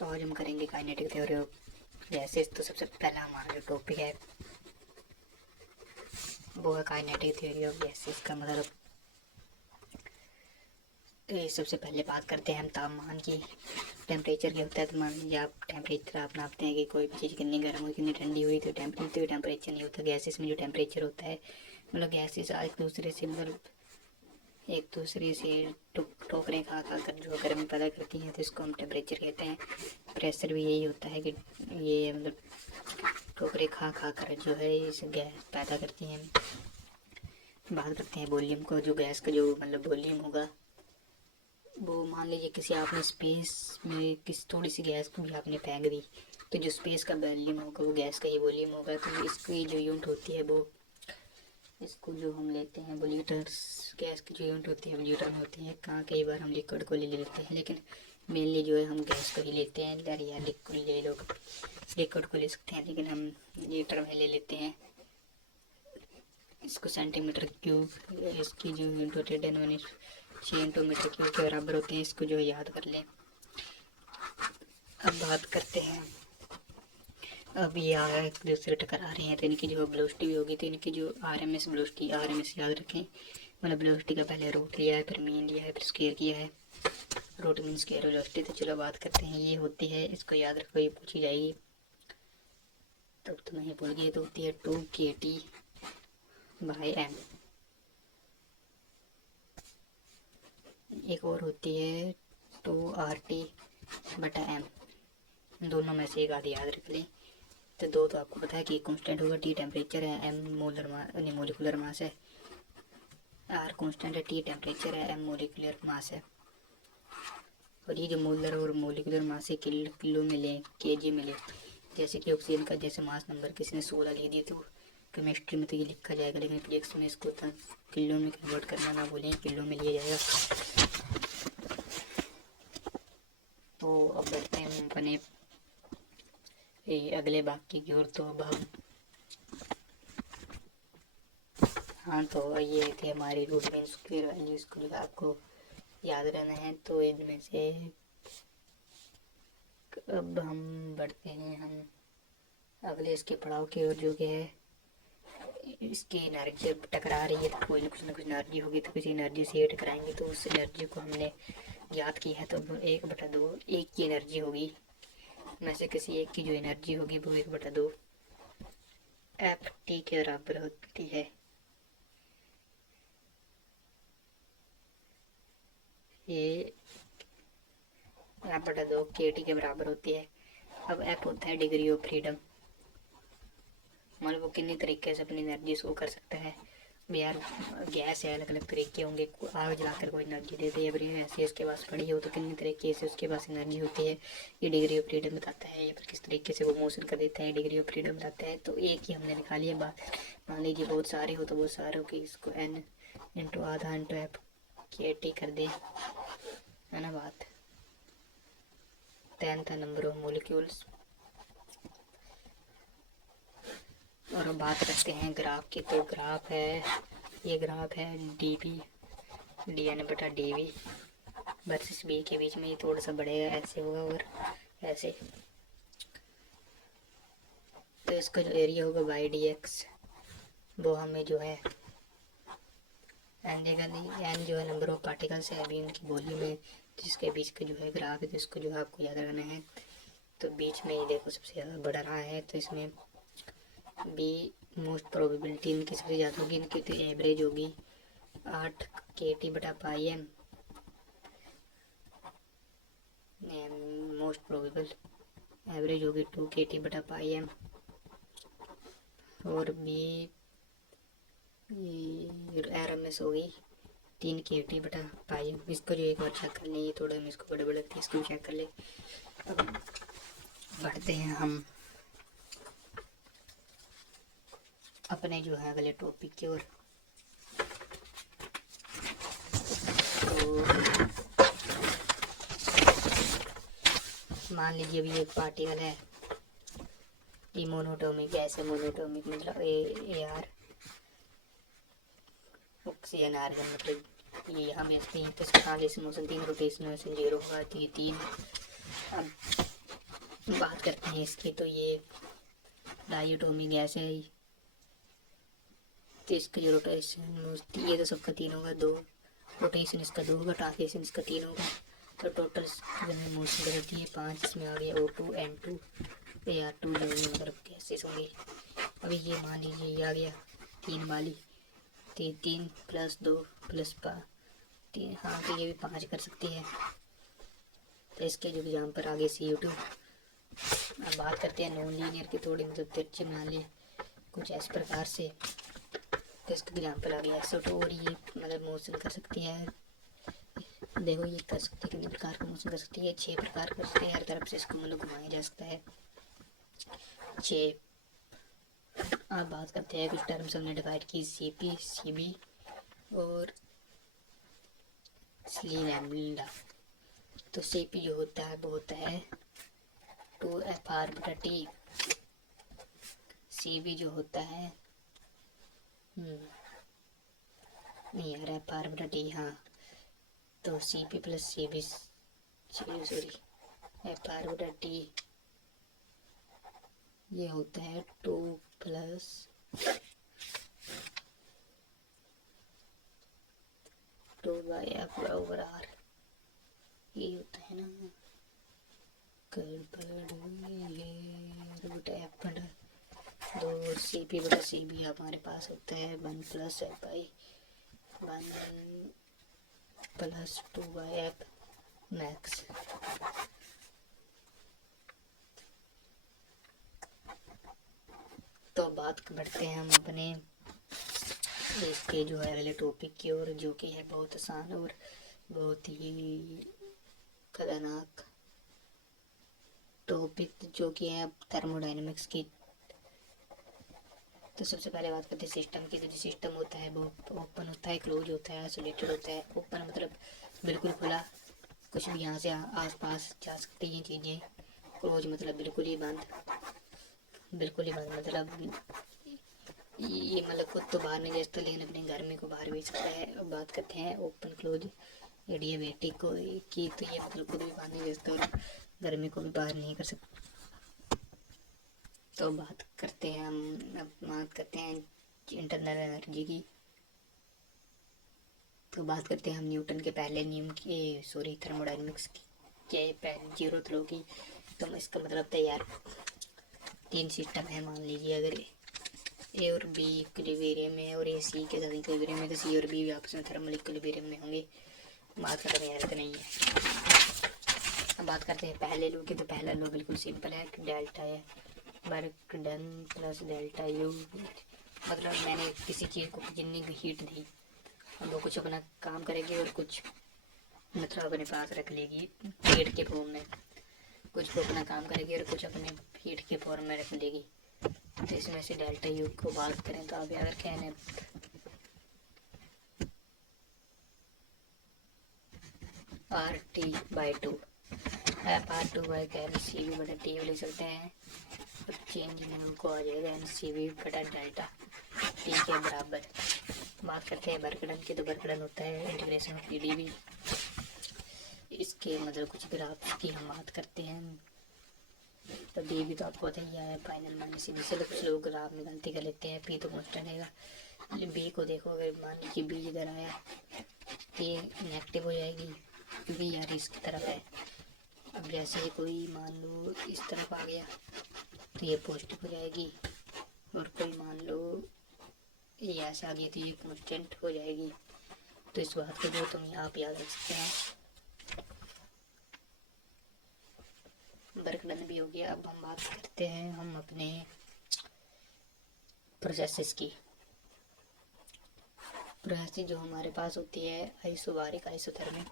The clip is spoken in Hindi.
तो आज हम करेंगे काइनेटिक थ्योरी ऑफ गैसेस। तो सबसे पहला हमारा जो टॉपिक है वो है काइनेटिक थ्योरी ऑफ गैसेस का मतलब। तो सबसे पहले बात करते हैं हम तापमान की। टेम्परेचर क्या होता है? तो मान लीजिए आप टेम्परेचर आप नापते हैं कि कोई भी चीज़ कितनी गर्म हुई कितनी ठंडी हुई, तो टेम्परेचर नहीं होता। गैसेस में जो टेम्परेचर होता है मतलब गैसेस एक दूसरे से ठोकरें खा खा कर जो गर्मी पैदा करती हैं, तो इसको हम टेम्परेचर कहते हैं। प्रेशर भी यही होता है कि ये मतलब ठोकरें खा खा कर जो है इस गैस पैदा करती हैं। बात करते हैं वॉल्यूम को। जो गैस का जो मतलब वॉल्यूम होगा वो मान लीजिए किसी आपने स्पेस में किसी थोड़ी सी गैस को भी आपने फेंक दी, तो जो स्पेस का वॉल्यूम होगा वो गैस का ही वॉल्यूम होगा। तो इसकी जो यूनिट होती है वो इसको जो हम लेते हैं वो लीटर्स। गैस की जो यूनिट होती है वो लीटर में होती है। कहाँ कई बार हम लिक्विड को ले लेते हैं, लेकिन मेनली जो है हम गैस को ही लेते हैं। या लिक्विड ले लोग लिक्विड को ले सकते हैं, लेकिन हम लीटर में ले लेते हैं। इसको सेंटीमीटर क्यूब इसकी जो यूनिट होती है 10⁻6 मीटर क्यूब के बराबर होते हैं। इसको जो याद कर लें। अब बात करते हैं, अब ये एक दूसरे टकरा रहे हैं तो इनकी जो वेलोसिटी भी होगी, तो इनकी जो आरएमएस याद रखें। मतलब वेलोसिटी का पहले रूट लिया है, फिर मीन लिया है, फिर स्क्वायर किया है। Root mean square velocity. तो चलो बात करते हैं, ये होती है, इसको याद रखो, ये पूछी जाएगी तब तो नहीं भूल गई। तो होती है 2kT/m। एक और होती है 2RT/m। दोनों में से एक आधी याद रख लें। तो दो तो आपको पता है कि कांस्टेंट होगा, T टेम्परेचर है, M मोलिकुलर मास है। R कांस्टेंट है, T टेम्परेचर है, M मोलिकुलर मास है। और ये जो मोलर और मोलिकुलर मास है किलो में लें, केजी में लें। जैसे कि ऑक्सीजन का जैसे मास नंबर किसी ने 16 लिख दिया, तो केमिस्ट्री में तो ये लिखा जाएगा, लेकिन फिजिक्स में इसको किलो में कन्वर्ट करना ना भूलें, किलो में लिया जाएगा। तो अब बढ़ते हैं हम अपने अगले वाक्य की ओर। तो अब हम तो ये थी हमारी रूट मीन स्क्वायर वैल्यू, इसको जो आपको याद रहना है। तो इनमें से अब हम बढ़ते हैं हम अगले इसके पड़ाव की ओर, जो कि है इसकी एनर्जी जब टकरा रही है तो कोई ना कुछ एनर्जी होगी, तो किसी एनर्जी से ये टकराएंगे। तो उस एनर्जी को हमने याद की है, तो 1/2 एक की एनर्जी होगी में से किसी एक की जो एनर्जी होगी वो 1/2 FT के बराबर होती है। ये 1/2 KT के बराबर होती है। अब F होता है डिग्री ऑफ फ्रीडम, मतलब वो कितनी तरीके से अपनी एनर्जी शो कर सकता है। यार गैस है, अलग अलग तरीके होंगे। आग जलाकर कोई एनर्जी देते हैं, ऐसे उसके पास पड़ी हो तो कितनी तरीके से उसके पास एनर्जी होती है, ये डिग्री ऑफ फ्रीडम बताता है। या फिर किस तरीके से वो मोशन कर देता है, डिग्री ऑफ फ्रीडम बताता है। तो एक ही हमने निकाली है बात। मान लीजिए बहुत सारे हो तो बहुत सारे हो कि इसको N × आधा × F KT कर दे, है ना बात। 10 था नंबर ऑफ मोलिक्यूल्स। और अब बात करते हैं ग्राफ की। तो ग्राफ है, ये ग्राफ है dN/dV वर्सेस B के बीच में। ये थोड़ा सा बढ़ेगा, ऐसे होगा और ऐसे। तो इसका जो एरिया होगा y/dx वो हमें जो है n देगा नहीं। n जो है नंबर ऑफ पार्टिकल्स है, अभी उनकी वॉल्यूम है, जिसके बीच का जो है ग्राफ है। तो इसको जो है आपको याद रखना है। तो बीच में ये देखो सबसे ज़्यादा बढ़ रहा है, तो इसमें B मोस्ट प्रोबेबिलिटी इनकी सबसे ज़्यादा होगी। इनकी तो एवरेज होगी 8kT/m। मोस्ट प्रोबेबल एवरेज होगी 2kT/m। और बी RMS होगी 3kT/m। इसको जो एक बार चेक कर लें, ये थोड़ा हम इसको बड़े बड़े इसको चेक कर लें। अब बढ़ते हैं हम अपने जो है अगले टॉपिक की ओर। तो मान लीजिए अभी एक पार्टिकल है, ये मोनोटोमिक गैस है। मोनोटोमिक मतलब AR ऑक्सीजन आर्गन, मतलब ये यहाँ में इसमें ट्रांजिशन मोशन 3 रोटेशन मोशन 0 होगा, तो ये 3। अब बात करते हैं इसकी, तो ये डायटोमिक गैस है। तो इसका जो रोटेशन, ये तो सबका तीनों का दो, रोटेशन इसका दो होगा, ट्रांसलेशन इसका तीन होगा। तो टोटल में मोशन बदलती है 5। इसमें आ गया O2 N2 AR2 जो भी मतलब गैसेस होंगी। अभी ये मान लीजिए ये आ गया 3 वाली, 3 प्लस 2 प्लस 3, हाँ तो ये भी 5 कर सकती है। तो इसके जो एग्जाम्पल आगे CO2। अब बात करते हैं नॉन लीनियर की, थोड़ी मतलब तिरछी बना लिए कुछ इस प्रकार से। तो इसका एग्जाम्पल आ गया SO2, और ये मतलब मोशन कर सकती है, देखो ये कर सकती है कितने प्रकार का मोशन कर सकती है, 6 प्रकार कर सकते हैं। हर तरफ से इसको मतलब घुमाया जा सकता है 6। अब बात करते हैं कुछ टर्म्स हमने डिवाइड की, CP CB और लैम्डा। तो CP जो होता है वो होता है 2FR/T। CB जो होता है नहीं यार FR/T, हाँ तो CP plus CB sorry FR/T ये होता है 2 plus two by f over r, ये होता है ना दो CP/CB हमारे पास होता है 1 plus F by 1 plus 2 by F max. तो बात बढ़ते हैं हम अपने इसके जो है अगले टॉपिक की ओर, जो कि है बहुत आसान और बहुत ही खतरनाक टॉपिक, जो कि है थर्मोडाइनमिक्स की। तो सबसे पहले बात करते हैं सिस्टम की। तो जो सिस्टम होता है वो ओपन होता है, क्लोज होता है, आइसोलेटेड होता है। ओपन मतलब बिल्कुल खुला, कुछ भी यहाँ से आस पास जा सकती हैं चीज़ें। क्लोज मतलब बिल्कुल ही बंद, बिल्कुल ही बंद मतलब ये मतलब खुद तो बाहर नहीं भेजता लेकिन अपने घर में को बाहर भेज सकता है। अब बात करते हैं ओपन क्लोज एडियाबेटिक को की, तो ये मतलब खुद भी बाहर नहीं भेजता और गर्मी को भी बाहर नहीं कर सकता। तो बात करते हैं हम, अब बात करते हैं इंटरनल एनर्जी की। तो बात करते हैं हम न्यूटन के पहले नियम की, सॉरी थर्मोडाइनमिक्स के पहले जीरोथ लॉ की। तो इसका मतलब तैयार 3 सिस्टम है मान लीजिए, अगर ए और बी इक्विलिब्रियम में और ए सी के साथ इक्विलिब्रियम में, तो सी और बी भी आपस में थर्मल इक्विलिब्रियम में होंगे। बात खत्म, यार तो नहीं है। अब बात करते हैं पहले लॉ की। तो पहला लॉ बिल्कुल सिंपल है, डेल्टा है work done plus delta U. मतलब मैंने किसी चीज़ को जितनी हीट दी वो कुछ अपना काम करेगी और कुछ मतलब अपने पास रख लेगी हीट के फॉर्म में, कुछ को अपना काम करेगी और कुछ अपने हीट के फॉर्म में रख लेगी। तो इसमें से डेल्टा यू को बात करें तो आप याद रखें RT/2 FR2/सी भी बटा टी लिख सकते हैं। तो चेंज इन को आ जाएगा NCV/डेल्टा टी के बराबर। बात करते हैं वर्कडन की। तो वर्कडन होता है इंटीग्रेशन ऑफ PdV। इसके मतलब कुछ ग्राफ की हम बात करते हैं। तो डी भी तो आपको पता ही है फाइनल माइनस सी बी से, कुछ लोग ग्राफ में गलती कर लेते हैं, पी तो कॉन्स्टेंट रहेगा। बी को देखो, अगर मान लीजिए बी इधर आया तो ये नेगेटिव हो जाएगी क्योंकि यार इसकी तरफ है। अब जैसे ही कोई मान लो इस तरफ आ गया तो ये पॉजिटिव हो जाएगी, और कोई मान लो ये ऐसे आ गई तो ये कॉन्स्टेंट हो जाएगी। तो इस बात को जो तुम आप याद रख सकते हैं। वर्कडन भी हो गया। अब हम बात करते हैं हम अपने प्रोसेसेस की। प्रोसेस जो हमारे पास होती है आइसोबारिक, आइसोथर्मिक